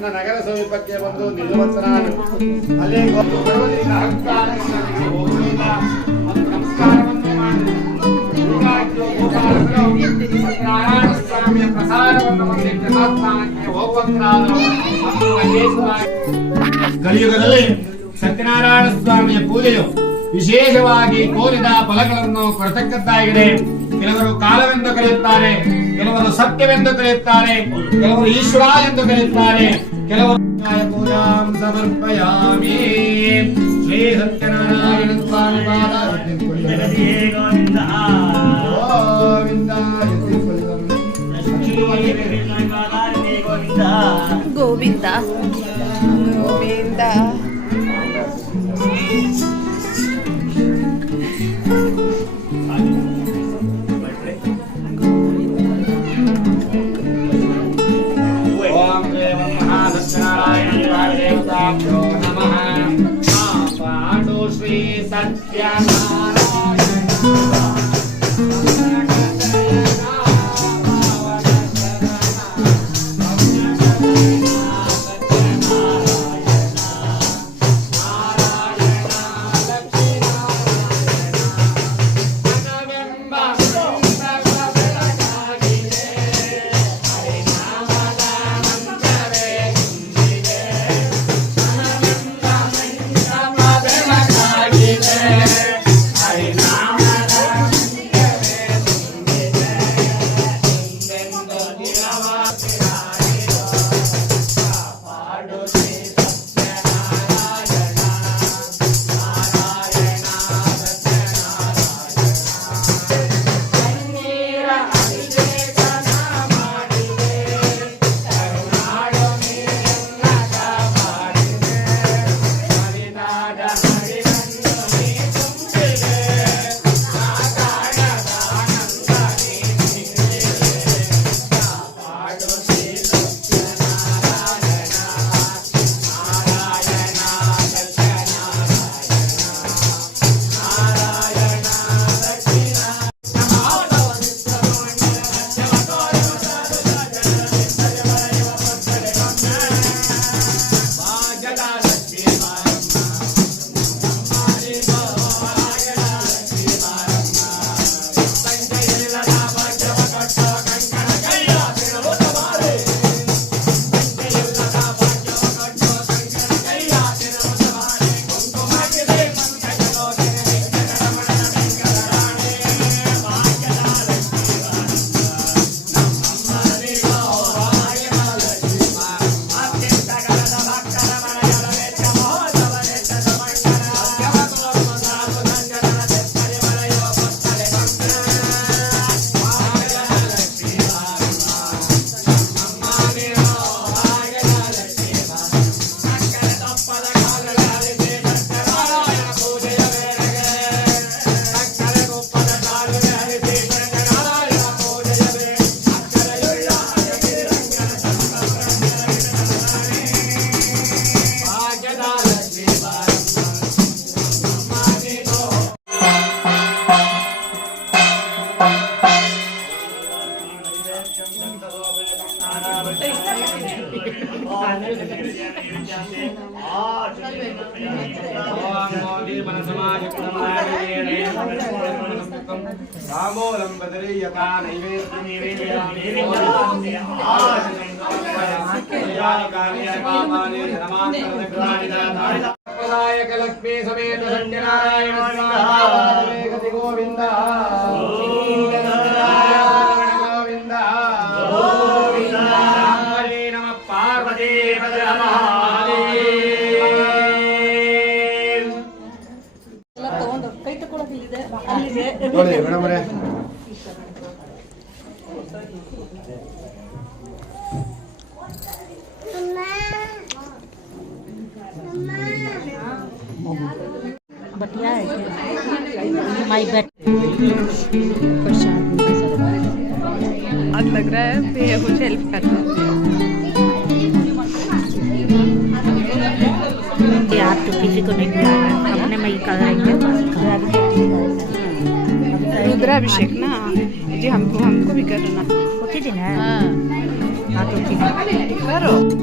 ನನ್ನ ನಗರ ಸಮೀಪಕ್ಕೆ ಬಂದು ನಿಲ್ಲುವಂತ ನಾನು ಅಲ್ಲೇ ಬರುವುದರಿಂದ ನಮಸ್ಕಾರವನ್ನು ಮಾಡಿ ನಾರಾಯಣ ಸ್ವಾಮಿಯ ಪ್ರಸಾದವನ್ನು ಹೊಂದಿದ್ದ ಸ್ಥಾನಕ್ಕೆ ಹೋಗುವಂತ ಕಲಿಯುಗದಲ್ಲಿ ಸತ್ಯನಾರಾಯಣ ಸ್ವಾಮಿಯ ಪೂಜೆಯು ವಿಶೇಷವಾಗಿ ಕೋರಿದ ಫಲಗಳನ್ನು ಕೊಡತಕ್ಕದ್ದಾಗಿದೆ. ಕೆಲವರು ಕಾಲವೆಂದು ಕರೆಯುತ್ತಾರೆ, ಕೆಲವರು ಸತ್ಯವೆಂದು ಕರೆಯುತ್ತಾರೆ, ಕೆಲವರು ಈಶ್ವರ ಎಂದು ಕರೆಯುತ್ತಾರೆ, ಕೆಲವರು ಪೂಜಾಂ ಸಮರ್ಪಯಾಮಿ. ಶ್ರೀ ಸತ್ಯನಾರಾಯಣ ಸ್ವಾಮಿ ಗೋವಿಂದ ಗೋವಿಂದ. ಶ್ರೀ ಸತ್ಯನಾರಾಯಣ लक्ष्मी समेत सत्यनारायण स्वामी गोविंद गोविंद गोविंद नमः पार्वती बढ़िया है माई बेट आज लग रहा है ये कुछ हेल्प करता है यार तो किसी को नहीं अपने में ही कर रहे रुद्राभिषेक ना जी हमको भी करना होती थी ना Claro.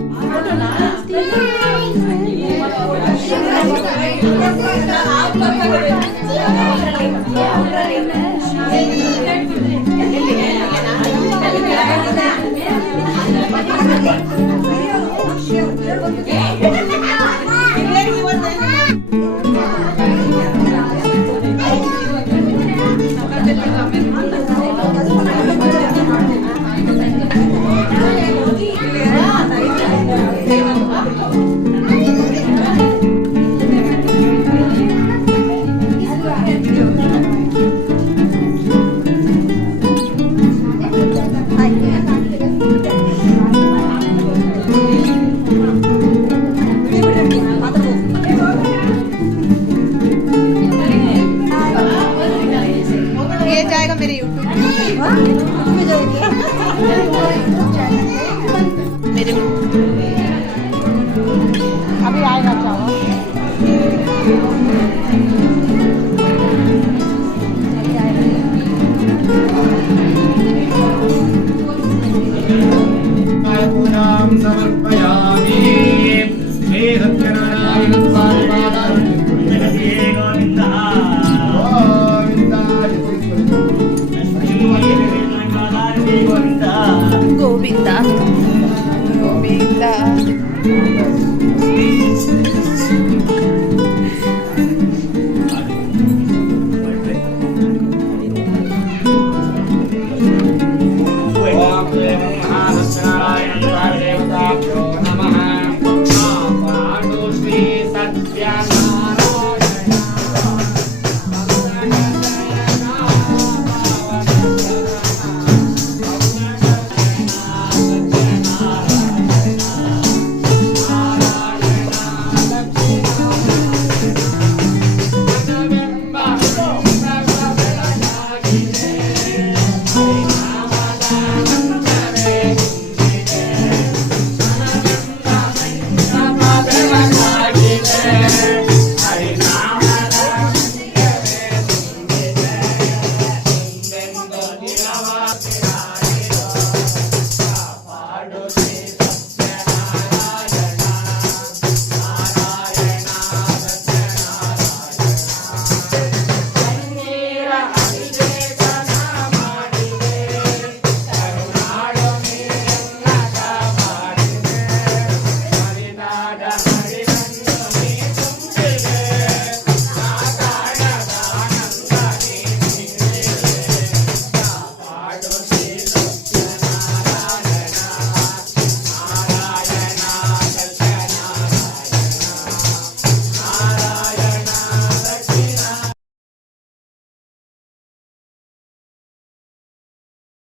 ये जाएगा मेरे YouTube मेरे अभी आएगा चावल पूजां समर्पयामि हे सत्यनारायण गोविंदा गोविंदा